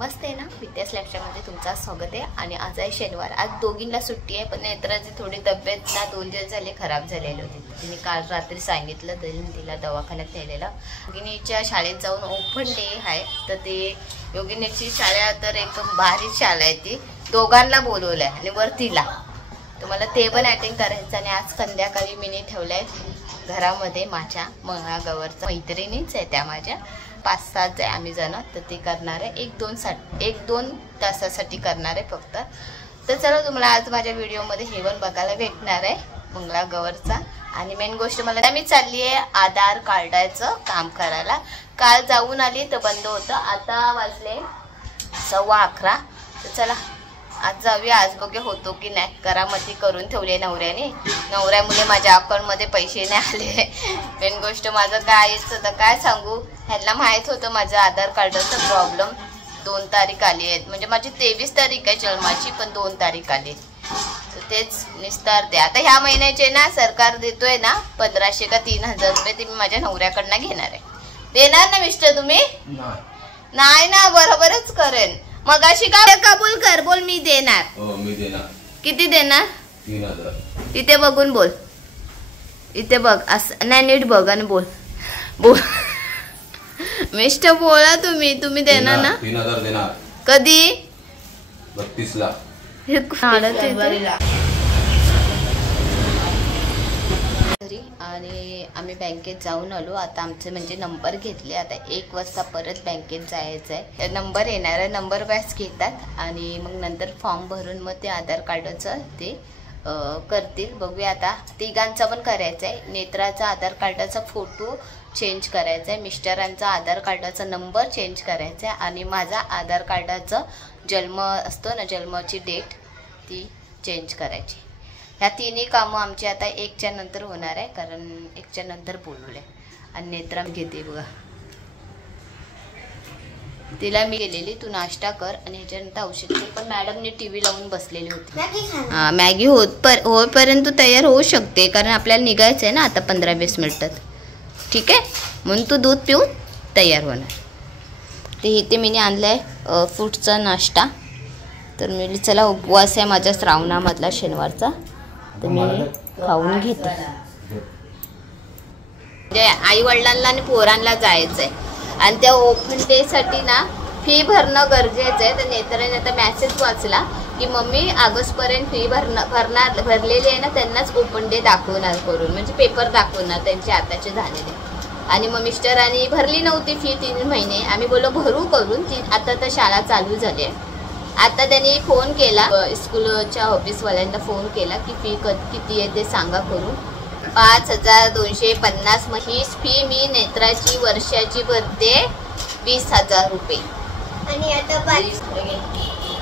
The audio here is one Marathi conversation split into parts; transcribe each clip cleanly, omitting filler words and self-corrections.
नमस्ते ना, विद्यास लॅबच्यामध्ये तुमचं स्वागत आहे. आणि आज आहे शनिवार. आज दोघींना सुट्टी आहे, पण नेत्राची थोडी तब्येत ना 2 दिवस झाले खराब झालेली होती. तिने काल रात्री सांगितलं, तिला दवाखान्यात नेलेलं. योगिनीच्या शाळेत जाऊन ओपन डे आहे, तर ते योगिनीची शाळा तर एकदम भारी शाळा आहे. ती दोघांना बोलवलं आहे आणि वर तिला, तर मला ते पण अटेंड करायचं. आणि आज संध्याकाळी मी ठेवलं आहे घरामध्ये माझ्या मंगळागौरच्या मैत्रिणीच आहे, त्या माझ्या 5-7 आहे आम्ही जण. तर ते करणार आहे 1-2 तासासाठी करणार आहे फक्त. तर चला, तुम्हाला आज माझ्या व्हिडिओमध्ये हे पण बघायला भेटणार आहे मंगळागौरचा. आणि मेन गोष्ट, मला मी चालली आहे आधार कार्डाचं काम करायला. काल जाऊन आली तर बंद होतं, आता वाजले 11:15. तर चला आज जाऊया. आज बघूया होतो की नाही. करामती करून ठेवली नवऱ्यामुळे माझ्या अकाउंटमध्ये पैसे नाही आले. मेन गोष्ट माझं काय तर काय सांगू, ह्यांना माहीत होतं माझं आधार कार्डाचा प्रॉब्लेम. 2 तारीख आली आहेत, म्हणजे माझी 23 तारीख आहे जन्माची, पण 2 तारीख आली. तर तेच निस्तार ते आता ह्या महिन्याचे ना सरकार देतोय ना 1500 का 3000 रुपये, ते मी माझ्या नवऱ्याकडनं घेणार आहे. देणार ना मिस्टर तुम्ही? नाही ना, बरोबरच करेन. मग अशी काय कबूल कर, बोल मी देणार. हो मी देणार. किती देणार? 3000. इथे बघून बोल, इथे बघ, असं नाही, नीट बघ आणि बोल बोल. मिस्टर बोला, तुम्ही देणार ना? 3000 देणार. कधी? 32 ला. आणि आम्ही बँकेत जाऊन आलो. आता आमचे म्हणजे नंबर घेतले. आता 1 वाजता परत बँकेत जायचं आहे. नंबर येणार आहे, नंबर वाईज घेतात आणि मग नंतर फॉर्म भरून मग ते आधार कार्डाचं ते करतील. बघूया आता. तिघांचा पण करायचं आहे. नेत्राचा आधार कार्डाचा फोटो चेंज करायचा आहे, मिस्टरांचा आधार कार्डाचा नंबर चेंज करायचा आहे, आणि माझा आधार कार्डाचा जन्म असतो ना, जन्माची डेट ती चेंज करायची. ह्या 3ही कामं आमची आता 1च्या नंतर होणार आहे, कारण 1च्या नंतर बोलवले. आणि नेत्रा घेते बघा, तिला मी गेलेली तू नाश्ता कर आणि ह्याच्यानंतर औषध घे. पण मॅडमने TV लावून बसलेली होती. हां, मॅगी होईपर्यंत तू तयार होऊ शकते, कारण आपल्याला निघायचं आहे ना आता 15-20 मिनिटात. ठीक आहे, म्हणून तू दूध पिऊन तयार होणार. ते इथे मी आणलं आहे फ्रूटचा नाश्ता. तर मी चला, उपवास आहे माझ्या श्रावणामधला शनिवारचा, तर मी खाऊन घेते. म्हणजे आई वडिलांना आणि पोरांना जायचं आहे, आणि त्या ओपन डेसाठी ना फी भरणं गरजेचं आहे. तर नेत्राने आता मॅसेज वाचला की मम्मी ऑगस्टपर्यंत फी भरलेली आहे ना, त्यांनाच ओपन डे दाखवणार करून, म्हणजे पेपर दाखवणार त्यांचे आताचे झालेले. आणि मग मिस्टरांनी भरली नव्हती फी 3 महिने. आम्ही बोललो भरू करून. आता तर शाळा चालू झाली आहे. आता त्यांनी फोन केला, स्कूलच्या ऑफिसवाल्यांना फोन केला की फी किती आहे ते सांगा करून. 5250. मग ही फी मी नेत्राची वर्षाची भरते 20,000 रुपये. आणि आता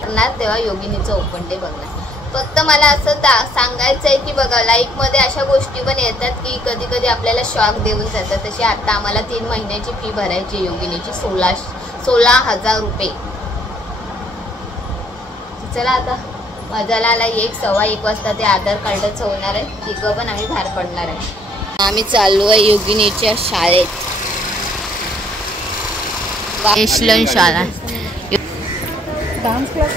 करणार तेव्हा योगिनीचं ओपन डे बघणार. फक्त मला असं सांगायचं आहे की बघा, लाईफमध्ये अशा गोष्टी पण येतात की कधी कधी आपल्याला शॉक देऊन जातात. तशी आता आम्हाला 3 महिन्याची फी भरायची योगिनीची 16,000 रुपये. चला आता मजाला आला. 1-1:15 वाजता ते आधार कार्डाचं होणार आहे. तिघं पण आम्ही बाहेर पडणार आहे. आम्ही चाललो आहे योगिनीच्या शाळेत, एशलन शाळा, डान्स क्लास.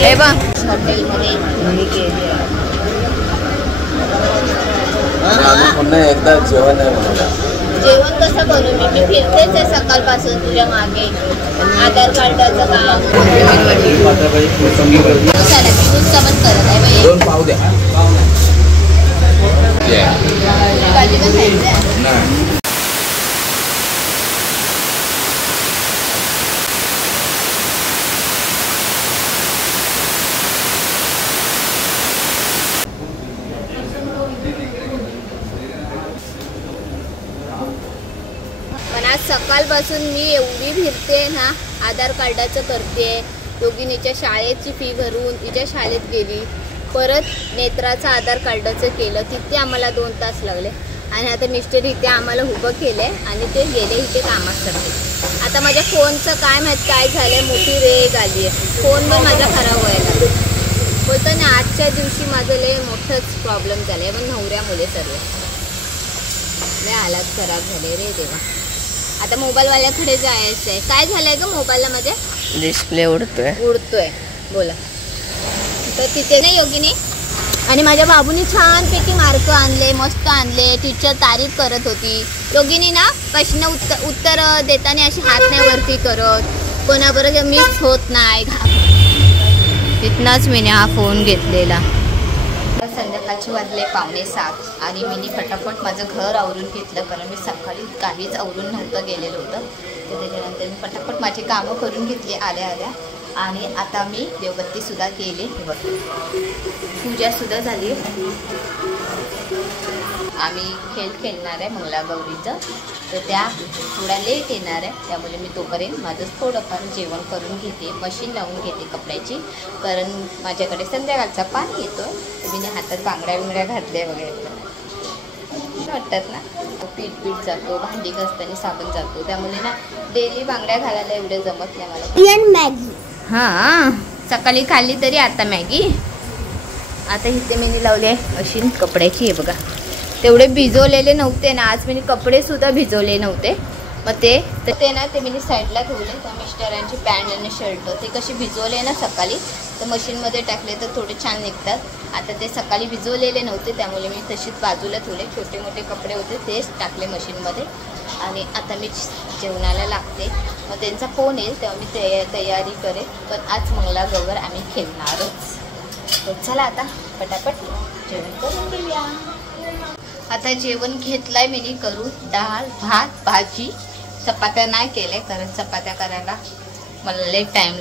हे बघ हॉटेलमध्ये पुन्हा एकदा जेवण आहे मला. जेवण कसं करू मी फिरतेच आहे सकाळपासून तुझ्या मागे. आधार कार्डाचं काम पण करत आहे बाई. 2 पाव द्या. भाजी पण खायचं आहे. पण आज सकाळपासून मी एवढी फिरते ना, आधार कार्डाचं करते, योगिनीच्या शाळेची फी भरून तिच्या शाळेत गेली, परत नेत्राचं आधार कार्डाचं केलं. तिथे आम्हाला 2 तास लागले. आणि आता मिस्टर इथे आम्हाला उभं केलंय आणि ते गेले इथे कामासाठी. आता माझ्या फोनचं काय माहित काय झालंय, मोठी रेग आली आहे. फोन पण माझा खराब व्हायला बोलतो ना. आजच्या दिवशी माझं लय मोठंच प्रॉब्लेम झालाय, पण नवऱ्यामुळे सर्व लय हालत खराब झाले रे देवा. आता मोबाईलवाल्याकडे जायचं आहे. काय झालंय ग मोबाईलला माझ्या? डिस्प्ले उडतोय. बोला. तर तिथे नाही योगिनी आणि माझ्या बाबूनी छानपैकी मार्क आणले, मस्त आणले. टीचर तारीफ करत होती. योगिनी ना प्रश्न उत्तर देताना अशी हात नाही वरती करत, कोणाबरोबर मिस होत नाही. तिथनंच मी हा फोन घेतलेला. संध्याकाळचे वाजले 6:45 आणि मी फटाफट माझं घर आवरून घेतलं, कारण मी सकाळी काहीच आवरून नव्हतं गेलेलं होतं. तर त्याच्यानंतर मी फटाफट माझी कामं करून घेतली आल्या आल्या. आणि आता मी देवबत्तीसुद्धा केली, हे बघ पूजासुद्धा झाली. आम्ही खेळणार आहे मंगळागौरीचं, तर त्या थोडा लेट येणार आहे. त्यामुळे मी तोपर्यंत माझं थोडंफार जेवण करून घेते, मशीन लावून घेते कपड्याची, कारण माझ्याकडे संध्याकाळचा पाणी येतो. तर मी हातात बांगड्या बिंगड्या घातल्या वगैरे वाटतात ना. पीठ जातो, भांडी घासताना साबण जातो, त्यामुळे ना डेली बांगड्या घालायला एवढे जमत नाही मला. मॅगी हां सकाळी खाल्ली तरी आता मॅगी. आता इथे मी लावले मशीन कपड्याची आहे बघा. तेवढे भिजवलेले नव्हते ना, आज मी कपडेसुद्धा भिजवले नव्हते. मग ते ना ते मी साईडला ठेवले. त्या मिस्टरांची पॅन्ट आणि शर्ट ते कसे भिजवले ना सकाळी, तर मशीनमध्ये टाकले तर थोडे छान निघतात. आता ते सकाळी भिजवलेले नव्हते, त्यामुळे मी तशीच बाजूला ठेवले. छोटे मोठे कपडे होते तेच टाकले मशीनमध्ये. आणि आता मी जेवणाला लागते. मग त्यांचा फोन येईल तेव्हा मी तयारी करेन. पण आज मंगळागौर आम्ही खेळणारच. तर चला आता पटापट जेवण करून घेऊया. आता जेवण घेतलंय मी करू. डाळ भात भाजी. चपात्या नाही केल्या, कारण चपात्या करायला मला लई टाइम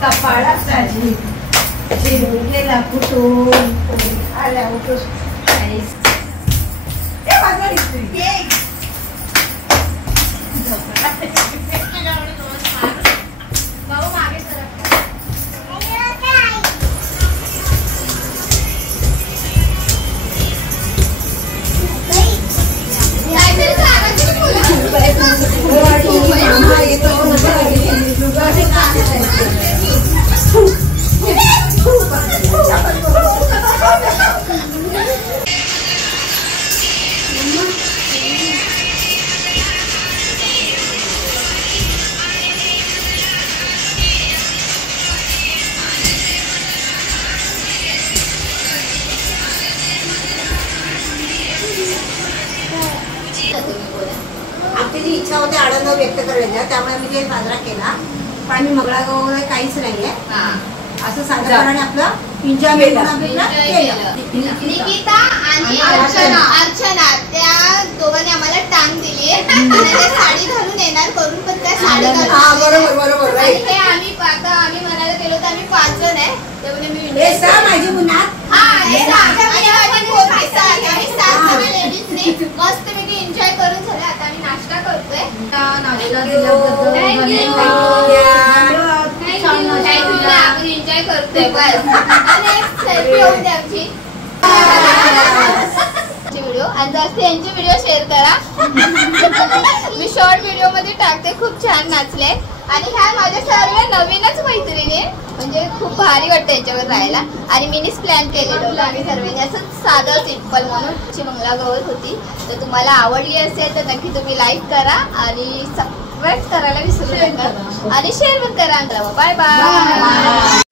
कपाळाचा झिम झिमलेला कुटुंब आल्या उठूस आपली इच्छा होती आनंद व्यक्त करायचा, त्यामुळे मी ते साजरा केला. पण आम्ही मंगळागौर काहीच नाहीये. असं साधारण आपलं एन्जॉयमेंट केलं. निकिता आणि अर्चना त्या दोघांनी आम्हाला टांग दिली. साडी घालून येणार करून पण त्या साडी घालून बरोबर. हे आम्ही म्हणायला गेलो तर आम्ही 5 जण आहे. त्यामुळे मी माझी मुन्हा मस्त पैकी एन्जॉय करून झालं. आता आम्ही नाश्ता करतोय. आपण एन्जॉय करतोय बस. सेल्फी होऊन द्या आमची व्हिडिओ आणि जास्त यांची व्हिडिओ शेअर करा. मी शॉर्ट व्हिडिओ मध्ये टाकते. खूप छान नाचले आणि ह्या माझ्या सर्व नवीनच मैत्रिणी म्हणजे खूप भारी वाटतं यांच्यावर राहायला. आणि मीनीच प्लॅन केलेलं होतं आम्ही सर्वांनी असं साधं सिंपल म्हणून ची मंगळागौर होती. तर तुम्हाला आवडली असेल तर नक्की तुम्ही लाईक करा आणि सबस्क्राईब करायला विसरू नका आणि शेअर पण करा. Bye bye.